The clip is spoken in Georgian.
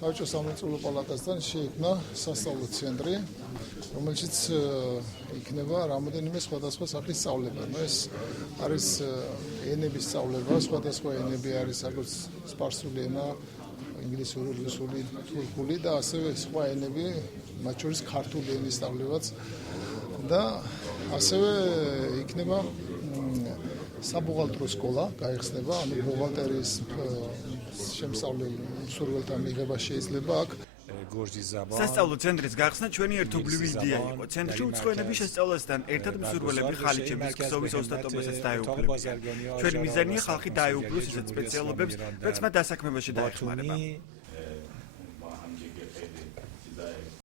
საბჭოს სამრეწველო პალატასთან შეიქმნა სასწავლო ცენტრი, რომელშიც იქნება რამოდენიმე სხვადასხვა სახის სწავლება. ეს არის ენების სწავლება, სხვადასხვა ენები არის, როგორც სპარსული ენა, ინგლისური, რუსული, თურქული და ასევე სხვა ენები, მათ შორის ქართული ენის სწავლებაც და ასევე იქნება საბუღალტრო სკოლა, გაიხსნება, ანუ ბუღალტერიის შემსწავლელ მსურველთა მიღება შეიძლება აქ. სასწავლო ცენტრის გახსნა ჩვენი ერთობლივი იდეა იყო. ცენტრში უცხო ენების შესწავლასთან ერთად მსურველები ხალიჩების ქსოვის ოსტატობასაც დაეუფლებიან. ჩვენი მიზანია ხალხი დაეუფლოს ისეთ სპეციალობებს, რაც მათ დასაქმებაში დაეხმარება.